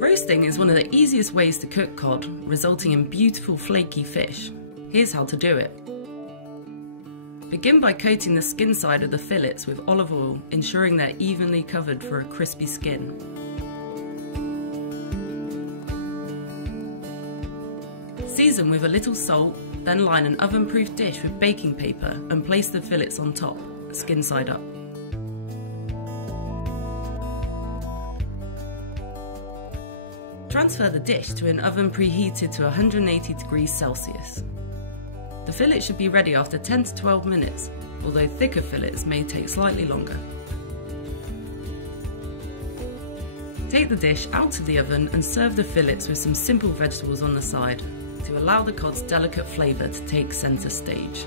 Roasting is one of the easiest ways to cook cod, resulting in beautiful flaky fish. Here's how to do it. Begin by coating the skin side of the fillets with olive oil, ensuring they're evenly covered for a crispy skin. Season with a little salt, then line an oven-proof dish with baking paper and place the fillets on top, skin side up. Transfer the dish to an oven preheated to 180 degrees Celsius. The fillet should be ready after 10 to 12 minutes, although thicker fillets may take slightly longer. Take the dish out of the oven and serve the fillets with some simple vegetables on the side to allow the cod's delicate flavour to take centre stage.